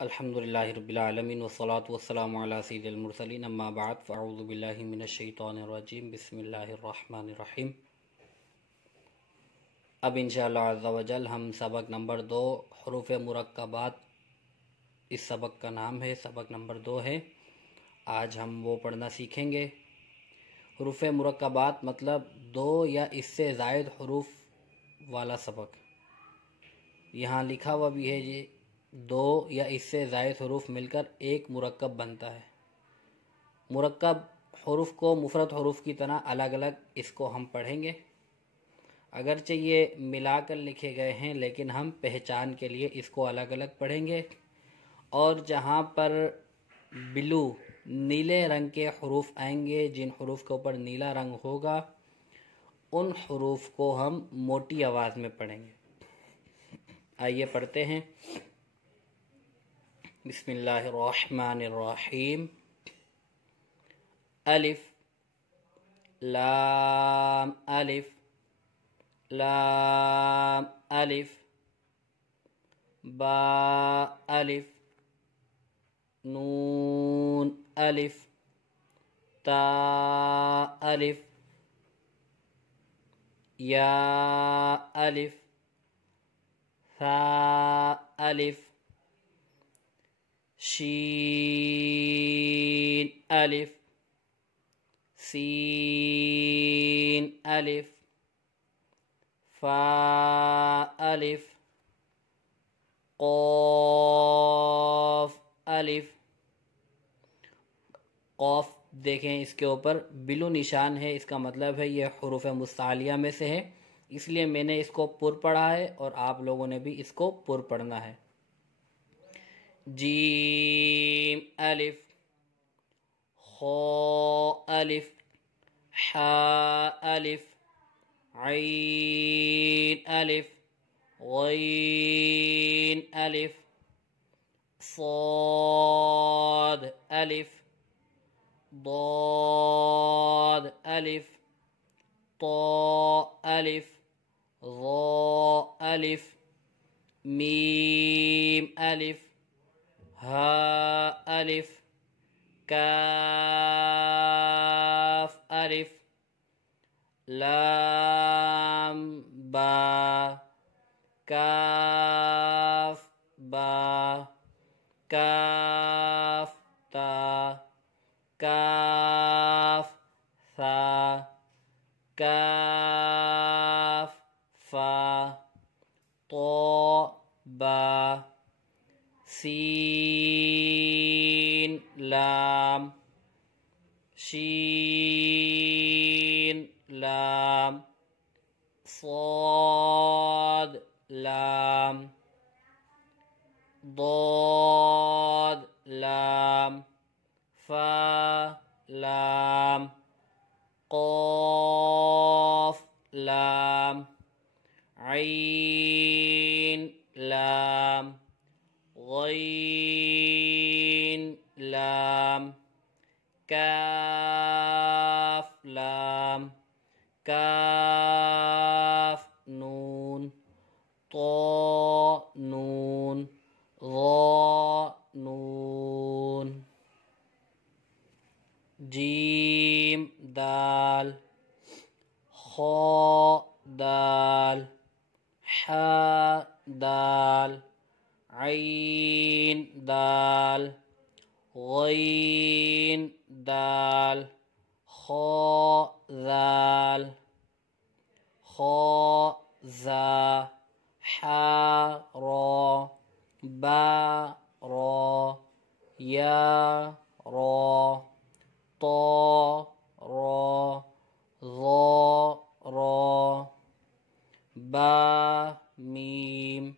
الحمدللہ رب العالمین والصلاة والسلام علی سید المرسلین اما بعد فاعوذ باللہ من الشیطان الرجیم بسم اللہ الرحمن الرحیم۔ اب انشاءاللہ عز و جل ہم سبق نمبر 2 حروف مرکبات، اس سبق کا نام ہے، سبق نمبر 2 ہے۔ آج ہم وہ پڑھنا سیکھیں گے۔ حروف مرکبات مطلب 2 یا اس سے زائد حروف والا سبق۔ یہاں لکھا ہوا بھی ہے یہ 2 یا اس سے زائد حروف مل کر ایک مرکب بنتا ہے۔ مرکب حروف کو مفرد حروف کی طرح الگ الگ اس کو ہم پڑھیں گے، اگرچہ یہ ملا کر لکھے گئے ہیں لیکن ہم پہچان کے لیے اس کو الگ الگ پڑھیں گے، اور جہاں پر بلو نیلے رنگ کے حروف آئیں گے، جن حروف کے اوپر نیلا رنگ ہوگا، ان حروف کو ہم موٹی آواز میں پڑھیں گے۔ آئیے پڑھتے ہیں۔ بسم اللہ الرحمن الرحیم۔ الف لام الف لام الف با الف نون الف تا الف یا الف ثا الف شین الف سین الف فا الف قاف الف۔ قاف دیکھیں، اس کے اوپر بلو نشان ہے، اس کا مطلب ہے یہ حروف مستعلیہ میں سے ہے، اس لیے میں نے اس کو پر پڑھا ہے اور آپ لوگوں نے بھی اس کو پر پڑھنا ہے۔ جیم الف خا الف حا الف عین الف غین الف صاد الف ضاد الف طا الف ظا الف میم الف ہا الف کاف الف لام با کاف با کاف تا کاف ثا کاف فا طا با سین لام شین لام صاد لام ضاد لام فا لام قاف لام عین لام غین لام کاف لام کاف نون طا نون ظا نون۔ جیم دال خا دال حا دال عین دال غین دال خا ذال خا ذا حا را با را یا را طا را ظا را با میم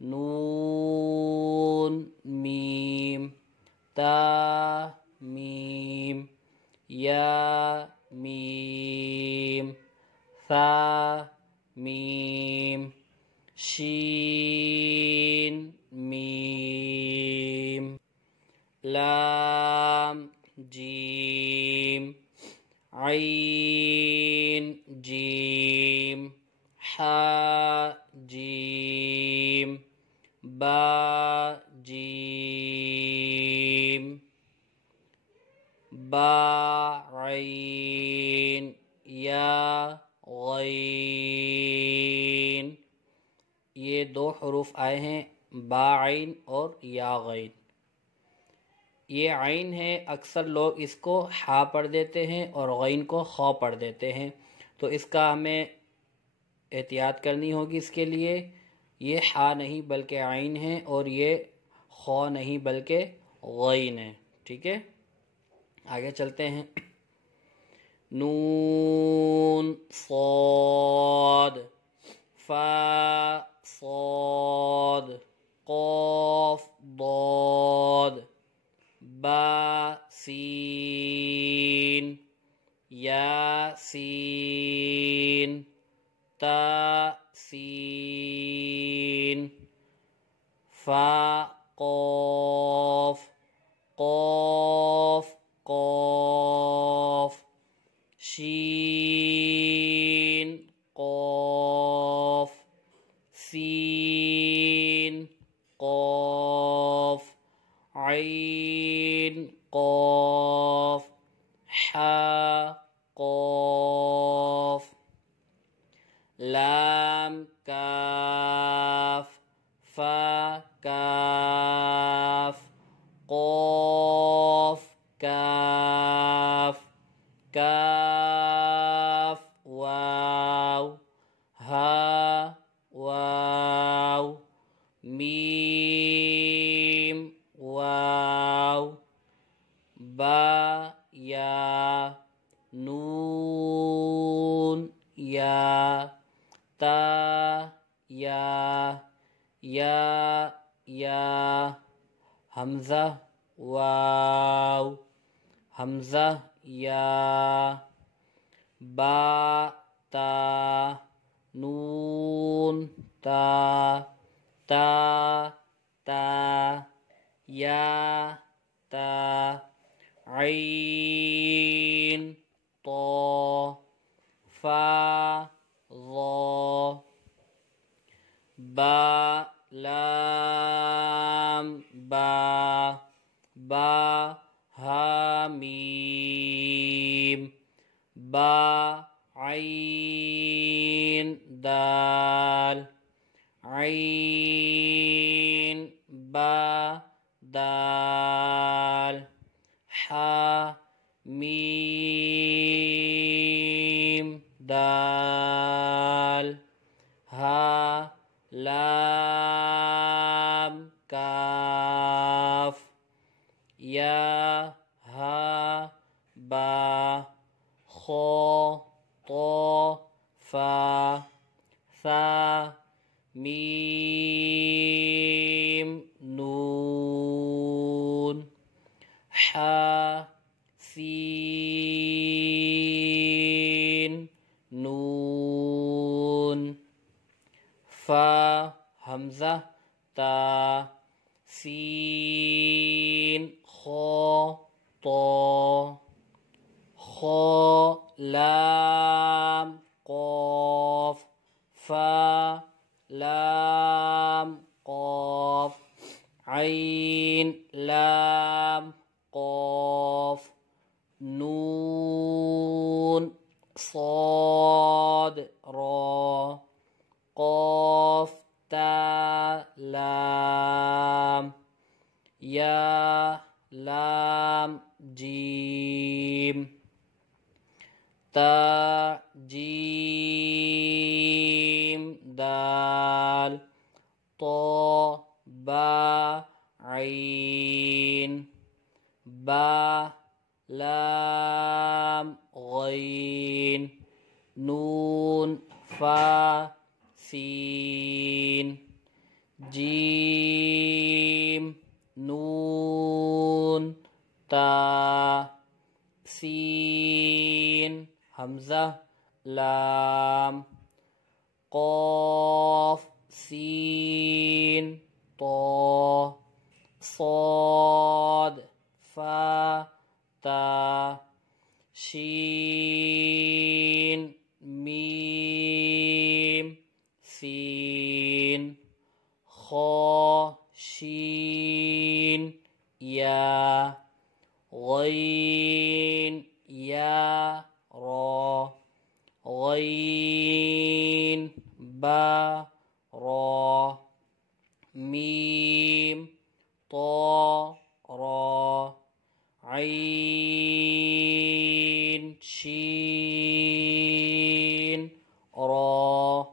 نون میم تا میم یا میم ثا میم شین میم لام جیم عین جیم حا جیم با جیم با عین یا غین، یہ دو حروف آئے ہیں با عین اور یا غین۔ یہ عین ہے، اکثر لوگ اس کو ہا پڑھ دیتے ہیں اور غین کو خو پڑھ دیتے ہیں، تو اس کا ہمیں احتیاط کرنی ہوگی۔ اس کے لیے یہ ہا نہیں بلکہ عین ہے اور یہ خو نہیں بلکہ غین ہے، ٹھیک ہے۔ آگے چلتے ہیں۔ نون صاد، فا صاد، قاف ضاد، با سین، یا سین، تا سین، فا قاف، قاف قاف، شین قاف، سین قاف، عین قاف، حا قاف، لام کاف، فا کاف، قاف کاف، کاف واو، ہا واو، میم واو، با یا، نون یا، تا یا، یا، حمزہ واو، حمزہ یا، با تا، نون تا، تا یا تا، عین طا، فا ظا، با لام با، با ہا میم، با عین دال، عین با دال، حا میم دال، ہا لام کاف، یا ہا با، خا طا فا، ثا میم نون، حا سین نون، فا حمزہ تا، سین خا طا، خا لام قاف، فا لام قاف، عین لام قاف، نون صاد را، قاف تا لام، یا لام جیم، تا جیم دال، طا با عین، با لام غین، نون فا سین، جیم نون تا، سین حمزہ لام، قاف سین طا، صاد فا تا، شین میم سین، خا شین یا، غین یا را، غین با را، میم طا را، عین شین را،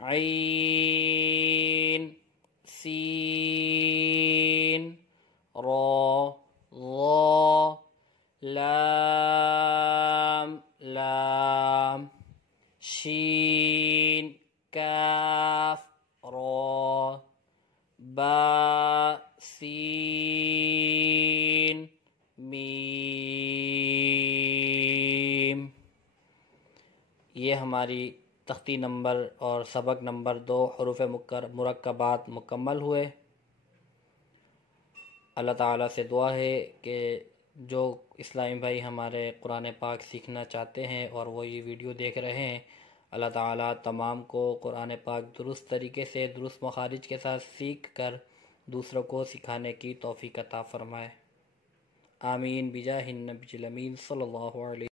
عین سین را، ظا، لام لام، شین کاف را، با سین میم۔ یہ ہماری تختی نمبر اور سبق نمبر 2 حروف مرکبات مکمل ہوئے۔ اللہ تعالیٰ سے دعا ہے کہ جو اسلامی بھائی ہمارے قرآن پاک سیکھنا چاہتے ہیں اور وہ یہ ویڈیو دیکھ رہے ہیں، اللہ تعالیٰ تمام کو قرآن پاک درست طریقے سے درست مخارج کے ساتھ سیکھ کر دوسروں کو سکھانے کی توفیق عطا فرمائے۔ آمین بجاہ النبی الامین صلی اللہ علیہ